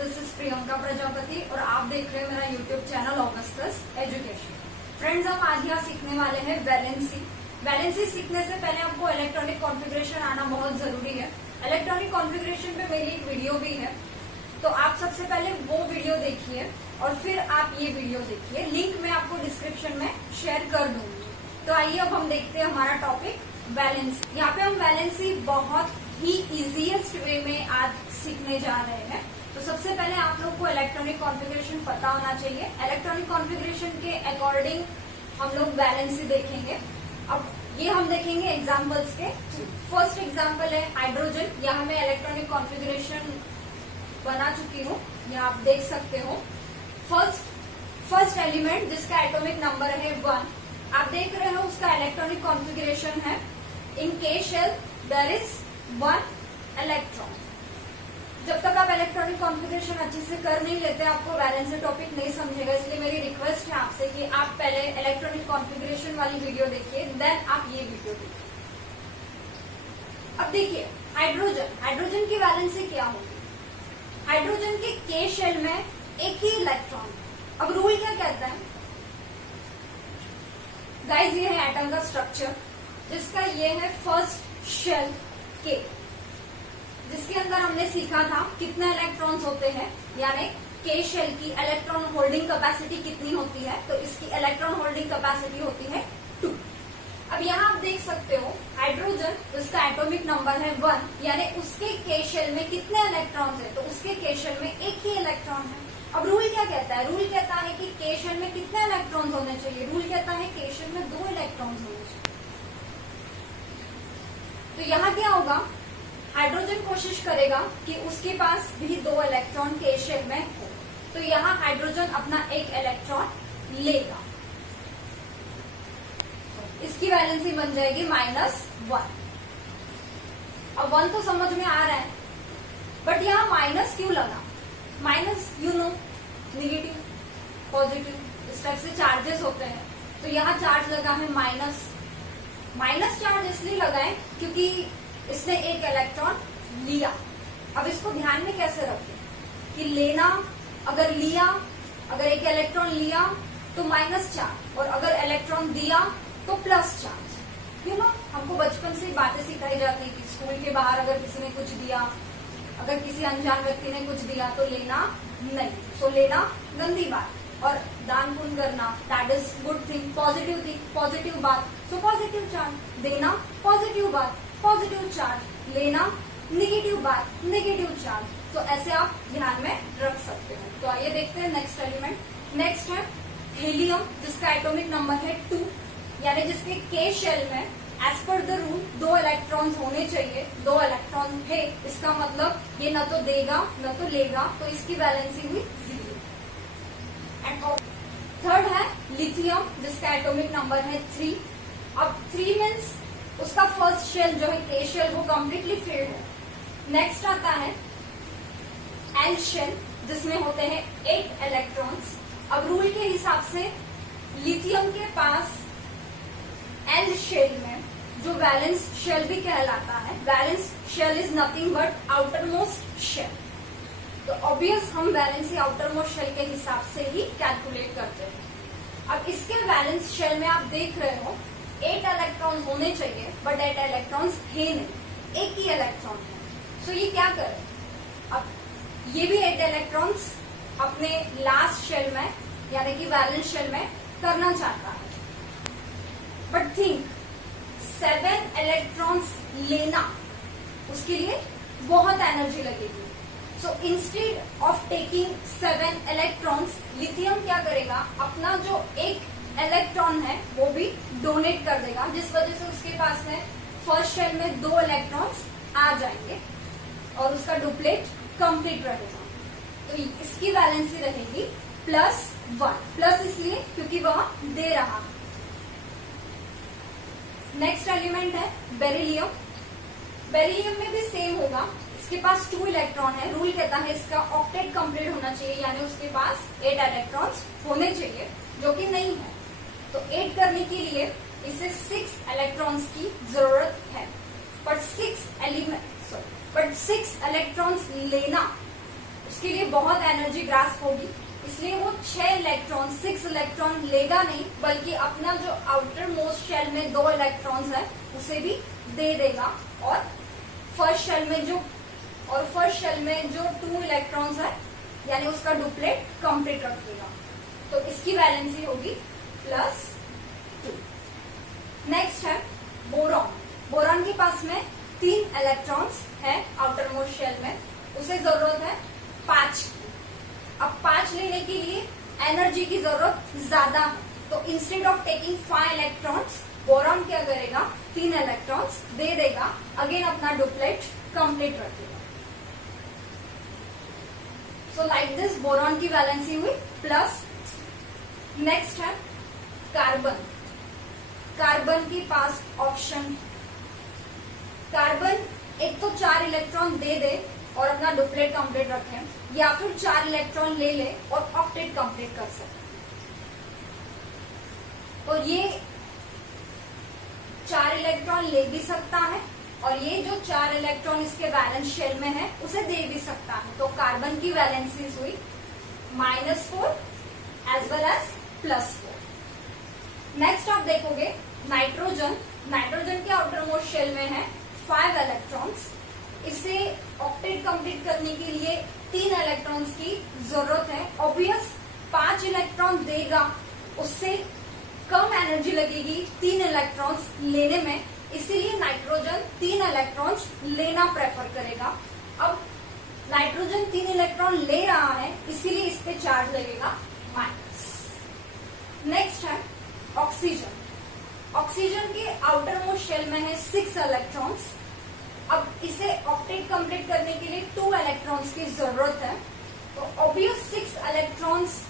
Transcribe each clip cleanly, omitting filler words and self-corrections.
This is Priyanka Prajapati और आप देख रहे हैं मेरा YouTube channel Augustus education. Friends, हम आज यहाँ सीखने वाले हैं वैलेंसी। वैलेंसी सीखने से पहले आपको इलेक्ट्रॉनिक कॉन्फ़िगरेशन आना बहुत जरूरी है। इलेक्ट्रॉनिक कॉन्फ़िगरेशन पे मेरी एक वीडियो भी है, तो आप सबसे पहले वो वीडियो देखिए और फिर आप ये वीडियो देखिए। लिंक मैं आपको डिस्क्रिप्शन में शेयर कर दूंगी। तो आइए अब हम देखते हैं हमारा टॉपिक वैलेंसी। यहाँ पे हम वैलेंसी बहुत ही इजीएस्ट वे में आज सीखने जा रहे हैं। तो सबसे पहले आप लोग को इलेक्ट्रॉनिक कॉन्फ़िगरेशन पता होना चाहिए। इलेक्ट्रॉनिक कॉन्फ़िगरेशन के अकॉर्डिंग हम लोग वैलेंसी देखेंगे। अब ये हम देखेंगे एग्जाम्पल्स के। फर्स्ट एग्जाम्पल है हाइड्रोजन। यहाँ मैं इलेक्ट्रॉनिक कॉन्फ़िगरेशन बना चुकी हूँ, यहाँ आप देख सकते हो। फर्स्ट एलिमेंट जिसका एटॉमिक नंबर है 1, आप देख रहे हो उसका इलेक्ट्रॉनिक कॉन्फ़िगरेशन है in K shell there is 1 electron. जब तक आप इलेक्ट्रॉनिक कॉन्फ़िगरेशन अच्छे से कर नहीं लेते आपको वैलेंसी टॉपिक नहीं समझेगा। इसलिए मेरी रिक्वेस्ट है आपसे कि आप पहले इलेक्ट्रॉनिक कॉन्फ़िगरेशन वाली वीडियो देखिए, देन आप ये वीडियो देखिए। अब देखिए हाइड्रोजन की वैलेंसी क्या होगी। हाइड्रोजन के K शेल में एक ही इलेक्ट्रॉन। अब रूल क्या कहता है गाइस, ये है एटम का स्ट्रक्चर जिसका ये है फर्स्ट शेल K, जिसके अंदर हमने सीखा था कितने इलेक्ट्रॉन्स होते हैं, यानी K शेल की इलेक्ट्रॉन होल्डिंग कैपेसिटी कितनी होती है। तो इसकी इलेक्ट्रॉन होल्डिंग कैपेसिटी होती है 2। अब यहाँ आप देख सकते हो हाइड्रोजन जिसका एटॉमिक नंबर है 1, यानी उसके K शेल में कितने इलेक्ट्रॉन्स है, तो उसके K शेल में एक ही इलेक्ट्रॉन है। अब रूल क्या कहता है, रूल कहता है कि K शेल में कितने इलेक्ट्रॉन्स होने चाहिए। रूल कहता है K शेल में 2 इलेक्ट्रॉन्स होने चाहिए। तो यहाँ क्या होगा, हाइड्रोजन कोशिश करेगा कि उसके पास भी 2 इलेक्ट्रॉन K शेल में हो। तो यहाँ हाइड्रोजन अपना एक इलेक्ट्रॉन लेगा, इसकी वैलेंसी बन जाएगी -1। अब 1 तो समझ में आ रहा है, बट यहाँ माइनस क्यों लगा। माइनस नेगेटिव पॉजिटिव इस टाइप से चार्जेस होते हैं। तो यहाँ चार्ज लगा है माइनस चार्ज इसलिए लगा है क्योंकि इसने एक इलेक्ट्रॉन लिया। अब इसको ध्यान में कैसे रखें कि लेना, अगर एक इलेक्ट्रॉन लिया तो माइनस चार्ज, और अगर इलेक्ट्रॉन दिया तो प्लस चार्ज। हमको बचपन से बातें सिखाई जाती है कि स्कूल के बाहर अगर किसी ने कुछ दिया, अगर किसी अनजान व्यक्ति ने कुछ दिया तो लेना नहीं। सो लेना गंदी बात, और दान पुण्य करना that is good thing, positive बात। सो पॉजिटिव चार्ज देना, पॉजिटिव बात, पॉजिटिव चार्ज लेना, नेगेटिव बात, नेगेटिव चार्ज। तो ऐसे आप ध्यान में रख सकते हो। तो आइए देखते हैं नेक्स्ट एलिमेंट। नेक्स्ट है हीलियम जिसका एटॉमिक नंबर है 2, यानी जिसके K शेल में as per the rule 2 electrons होने चाहिए। 2 इलेक्ट्रॉन है, इसका मतलब ये न तो देगा न तो लेगा, तो इसकी वैलेंसी हुई 0। एंड थर्ड है लिथियम जिसका एटॉमिक नंबर है 3। अब 3 मीन्स उसका फर्स्ट शेल जो है K शेल वो कम्प्लीटली फिल्ड है। नेक्स्ट आता है L शेल जिसमें होते हैं 8 इलेक्ट्रॉन्स। अब रूल के हिसाब से लिथियम के पास L शेल में जो वैलेंस शेल भी कहलाता है, valence shell is nothing but outermost shell. तो ऑब्वियस हम वैलेंसी आउटर मोस्ट शेल के हिसाब से ही कैलकुलेट करते हैं। अब इसके वैलेंस शेल में आप देख रहे हो 8 इलेक्ट्रॉन्स होने चाहिए, बट 8 इलेक्ट्रॉन्स है नहीं, एक ही इलेक्ट्रॉन है। सो ये क्या करे, अब ये भी 8 इलेक्ट्रॉन्स अपने लास्ट शेल में यानी कि वैलेंस शेल में करना चाहता है, बट थिंक 7 इलेक्ट्रॉन्स लेना उसके लिए बहुत एनर्जी लगेगी। So instead of taking 7 electrons, lithium क्या करेगा, अपना जो एक इलेक्ट्रॉन है वो भी डोनेट कर देगा, जिस वजह से उसके पास में फर्स्ट शेल में 2 इलेक्ट्रॉन्स आ जाएंगे और उसका डुप्लेट कंप्लीट रहेगा। तो इसकी वैलेंसी रहेगी +1। प्लस इसलिए क्योंकि वह दे रहा है। नेक्स्ट एलिमेंट है बेरिलियम। बेरिलियम में भी सेम होगा, इसके पास 2 इलेक्ट्रॉन है। रूल कहता है इसका ऑक्टेट कंप्लीट होना चाहिए, यानी उसके पास 8 इलेक्ट्रॉन्स होने चाहिए, जो कि नहीं है। तो 8 करने के लिए इसे 6 इलेक्ट्रॉन्स की जरूरत है, बट 6 इलेक्ट्रॉन्स लेना उसके लिए बहुत एनर्जी ग्रास्प होगी, इसलिए वो 6 इलेक्ट्रॉन लेगा नहीं, बल्कि अपना जो आउटर मोस्ट शेल में 2 इलेक्ट्रॉन्स है उसे भी दे देगा, और फर्स्ट शेल में जो 2 इलेक्ट्रॉन्स है यानी उसका डुप्लेट कंप्लीट रख देगा। तो इसकी वैलेंसी होगी +2। नेक्स्ट है बोरॉन। बोरॉन के पास में 3 इलेक्ट्रॉन्स है आउटर मोस्ट शेल में, उसे जरूरत है 5 की। अब 5 लेने के लिए एनर्जी की जरूरत ज्यादा है, तो instead of taking 5 electrons, boron क्या करेगा, 3 इलेक्ट्रॉन्स दे देगा, अगेन अपना डुप्लेट कंप्लीट रखेगा। सो लाइक दिस बोरॉन की वैलेंसी हुई +। नेक्स्ट है कार्बन। कार्बन के पास ऑप्शन, कार्बन एक तो 4 इलेक्ट्रॉन दे दे और अपना डुप्लेट कंप्लीट रखे, या फिर 4 इलेक्ट्रॉन ले ले और ऑक्टेट कंप्लीट कर सके। तो ये 4 इलेक्ट्रॉन ले भी सकता है, और ये जो 4 इलेक्ट्रॉन इसके वैलेंस शेल में है उसे दे भी सकता है। तो कार्बन की वैलेंसीज हुई -4 एज वेल एज +4। नेक्स्ट आप देखोगे नाइट्रोजन। नाइट्रोजन के आउटर मोस्ट शेल में है 5 इलेक्ट्रॉन्स। इसे ऑक्टेट कंप्लीट करने के लिए 3 इलेक्ट्रॉन्स की जरूरत है। ऑब्वियस 5 इलेक्ट्रॉन देगा, उससे कम एनर्जी लगेगी 3 इलेक्ट्रॉन्स लेने में, इसीलिए नाइट्रोजन 3 इलेक्ट्रॉन्स लेना प्रेफर करेगा। अब नाइट्रोजन 3 इलेक्ट्रॉन ले रहा है, इसीलिए इस पे चार्ज लगेगा माइनस। नेक्स्ट है ऑक्सीजन। ऑक्सीजन के आउटर मोस्ट शेल में है 6 इलेक्ट्रॉन्स। अब इसे ऑक्टेट कंप्लीट करने के लिए 2 इलेक्ट्रॉन्स की जरूरत है, तो ऑब्वियस 6 इलेक्ट्रॉन्स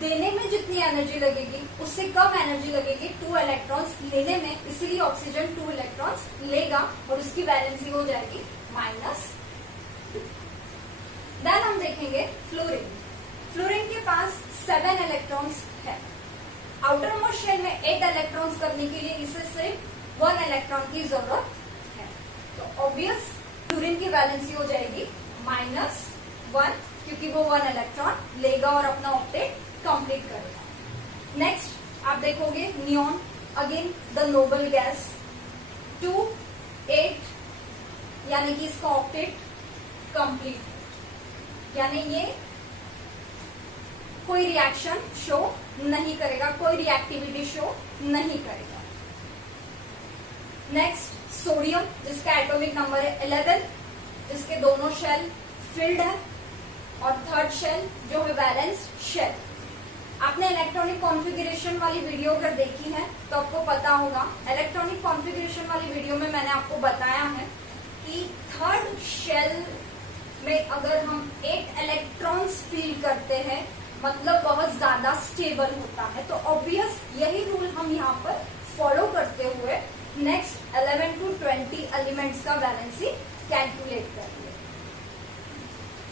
देने में जितनी एनर्जी लगेगी उससे कम एनर्जी लगेगी 2 इलेक्ट्रॉन्स लेने में, इसीलिए ऑक्सीजन 2 इलेक्ट्रॉन्स लेगा और उसकी वैलेंसी हो जाएगी -2। देन हम देखेंगे फ्लोरीन। फ्लोरीन के पास 7 इलेक्ट्रॉन्स है। आउटर मोस्ट शेल में 8 इलेक्ट्रॉन्स करने के लिए इसे सिर्फ 1 इलेक्ट्रॉन की जरूरत है, तो ऑब्वियस फ्लोरीन की वैलेंसी हो जाएगी -1, क्योंकि वो 1 इलेक्ट्रॉन लेगा और अपना ऑक्टेट कंप्लीट करेगा। नेक्स्ट आप देखोगे neon. Again the noble gas, 2, 8, यानी कि इसका ऑक्टेट कंप्लीट, यानी ये कोई रिएक्शन शो नहीं करेगा, कोई रिएक्टिविटी शो नहीं करेगा। नेक्स्ट सोडियम, जिसका एटॉमिक नंबर है 11, जिसके दोनों शेल फिल्ड है, और थर्ड शेल जो है बैलेंस शेल। आपने इलेक्ट्रॉनिक कॉन्फ़िगरेशन वाली वीडियो अगर देखी है तो आपको पता होगा, इलेक्ट्रॉनिक कॉन्फ़िगरेशन वाली वीडियो में मैंने आपको बताया है कि थर्ड शेल में अगर हम 8 इलेक्ट्रॉन्स फील करते हैं, मतलब बहुत ज्यादा स्टेबल होता है, तो ऑब्वियस यही रूल हम यहाँ पर फॉलो करते हुए नेक्स्ट 11 to 20 एलिमेंट्स का वैलेंसी कैलकुलेट करेंगे।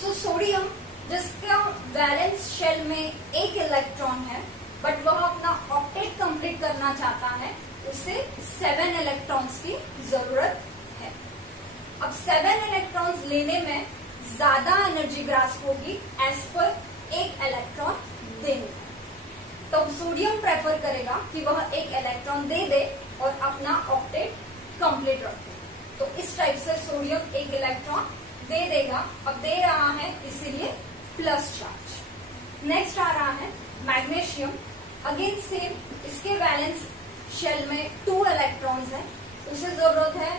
सो सोडियम, जिसका वैलेंस शेल में 1 इलेक्ट्रॉन है, बट वह अपना ऑक्टेट कंप्लीट करना चाहता है, उसे 7 इलेक्ट्रॉन्स की जरूरत है। अब 7 इलेक्ट्रॉन्स लेने में ज्यादा एनर्जी ग्रास्प होगी एज पर 1 इलेक्ट्रॉन देने में, तो सोडियम प्रेफर करेगा कि वह 1 इलेक्ट्रॉन दे दे और अपना ऑक्टेट कंप्लीट रखे। तो इस टाइप से सोडियम 1 इलेक्ट्रॉन दे देगा। अब दे रहा है इसीलिए प्लस चार्ज। नेक्स्ट आ रहा है मैग्नीशियम। अगेन सेम, इसके वैलेंस शेल में 2 इलेक्ट्रॉन्स है, उसे जरूरत है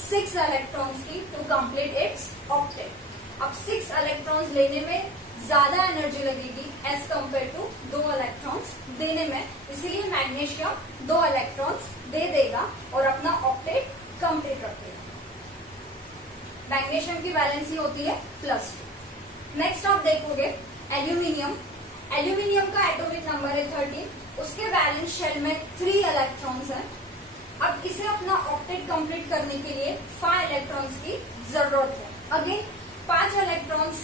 6 इलेक्ट्रॉन्स की टू कंप्लीट इट्स ऑक्टेट। अब 6 इलेक्ट्रॉन्स लेने में ज्यादा एनर्जी लगेगी एज कम्पेयर टू 2 इलेक्ट्रॉन्स देने में, इसीलिए मैग्नीशियम 2 इलेक्ट्रॉन्स दे देगा और अपना ऑक्टेट कंप्लीट रखेगा। मैग्नीशियम की वैलेंसी होती है +2। नेक्स्ट आप देखोगे एल्यूमिनियम। एल्यूमिनियम का एटॉमिक नंबर है 13, उसके वैलेंस शेल में 3 इलेक्ट्रॉन्स हैं। अब इसे अपना ऑक्टेट कंप्लीट करने के लिए 5 इलेक्ट्रॉन्स की जरूरत है। अगेन 5 इलेक्ट्रॉन्स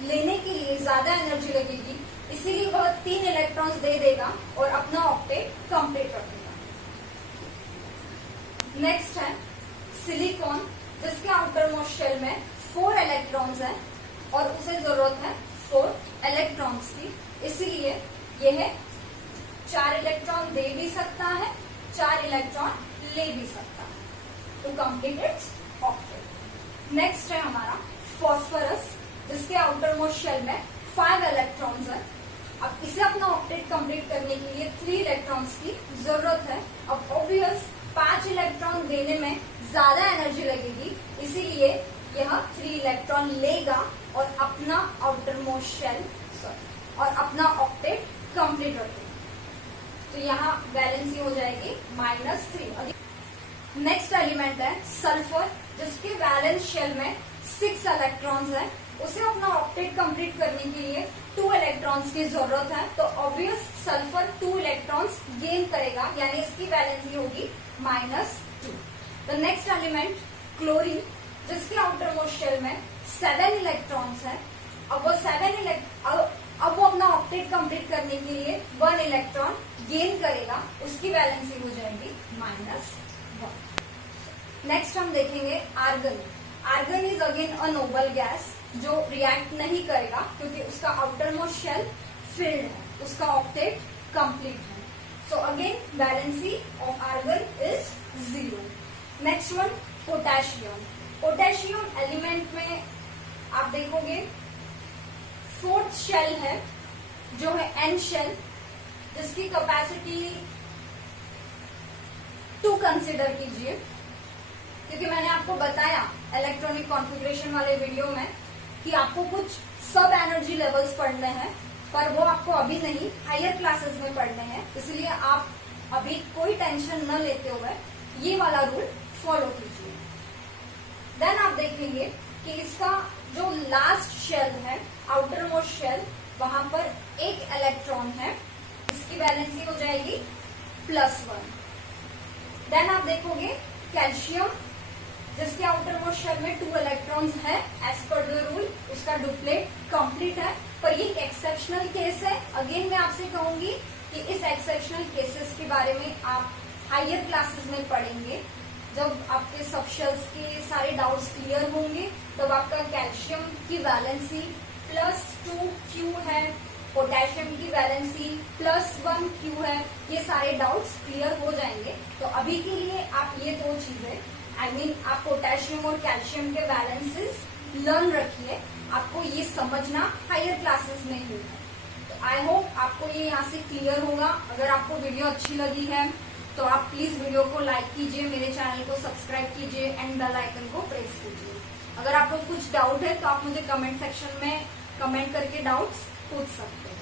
लेने के लिए ज्यादा एनर्जी लगेगी, इसीलिए वह 3 इलेक्ट्रॉन्स दे देगा और अपना ऑक्टेट कंप्लीट रखेगा। नेक्स्ट है सिलिकॉन, जिसके आउटर मोस्ट शेल में 4 इलेक्ट्रॉन्स हैं और उसे जरूरत है 4 इलेक्ट्रॉन्स की, इसलिए यह 4 इलेक्ट्रॉन दे भी सकता है, 4 इलेक्ट्रॉन ले भी सकता है to complete its octet. Next है हमारा फॉस्फोरस, जिसके आउटर मोस्ट शेल में 5 इलेक्ट्रॉन्स है। अब इसे अपना ऑक्टेट कंप्लीट करने के लिए 3 इलेक्ट्रॉन्स की जरूरत है। अब ऑब्वियस 5 इलेक्ट्रॉन देने में ज्यादा एनर्जी लगेगी, इसीलिए यह 3 इलेक्ट्रॉन लेगा और अपना आउटर मोस्ट शेल और अपना ऑक्टेट कंप्लीट कर देगा। तो यहाँ वैलेंसी हो जाएगी -3। नेक्स्ट एलिमेंट है सल्फर, जिसके वैलेंस शेल में 6 इलेक्ट्रॉन्स है। उसे अपना ऑक्टेट कंप्लीट करने के लिए 2 इलेक्ट्रॉन्स की जरूरत है। तो ऑब्वियस सल्फर 2 इलेक्ट्रॉन्स गेन करेगा, यानी इसकी वैलेंसी होगी -2। द नेक्स्ट एलिमेंट क्लोरीन, जिसके आउटर मोस्ट शेल में 7 इलेक्ट्रॉन्स है। अब वो अपना ऑक्टेट कंप्लीट करने के लिए 1 इलेक्ट्रॉन गेन करेगा, उसकी वैलेंसी हो जाएगी -1। नेक्स्ट हम देखेंगे argon. Argon is again a noble gas जो रिएक्ट नहीं करेगा, क्योंकि उसका आउटर मोस्ट शेल फिल्ड है, उसका ऑक्टेट कंप्लीट है। So again valency of argon is 0। Next one potassium. Potassium element में आप देखोगे 4th शेल है, जो है n शेल, जिसकी कैपेसिटी 2 कंसिडर कीजिए, क्योंकि मैंने आपको बताया इलेक्ट्रॉनिक कॉन्फ़िगरेशन वाले वीडियो में कि आपको कुछ सब एनर्जी लेवल्स पढ़ने हैं, पर वो आपको अभी नहीं, हायर क्लासेस में पढ़ने हैं। इसलिए आप अभी कोई टेंशन न लेते हुए ये वाला रूल फॉलो कीजिए। देन आप देखेंगे कि इसका जो लास्ट शेल है, आउटर मोस्ट शेल, वहां पर 1 इलेक्ट्रॉन है, इसकी वैलेंसी हो जाएगी +1। देन आप देखोगे कैल्शियम, जिसके आउटर मोस्ट शेल में 2 इलेक्ट्रॉन्स है एज पर द रूल, उसका डुप्लेट कंप्लीट है। पर ये एक एक्सेप्शनल केस है। अगेन मैं आपसे कहूंगी कि इस एक्सेप्शनल केसेस के बारे में आप हायर क्लासेस में पढ़ेंगे। जब आपके सब शेल्स के सारे डाउट्स क्लियर होंगे, तब आपका कैल्शियम की वैलेंसी +2 क्यू है, पोटेशियम की वैलेंसी +1 क्यू है, ये सारे डाउट्स क्लियर हो जाएंगे। तो अभी के लिए आप ये 2 चीजें आप पोटेशियम और कैल्शियम के बैलेंसेस लर्न रखिए, आपको ये समझना हायर क्लासेस में ही है। तो आई होप आपको ये यहाँ से क्लियर होगा। अगर आपको वीडियो अच्छी लगी है तो आप प्लीज वीडियो को लाइक कीजिए, मेरे चैनल को सब्सक्राइब कीजिए एंड बेल आइकन को प्रेस कीजिए। अगर आपको कुछ डाउट है तो आप मुझे कमेंट सेक्शन में कमेंट करके डाउट्स पूछ सकते हैं।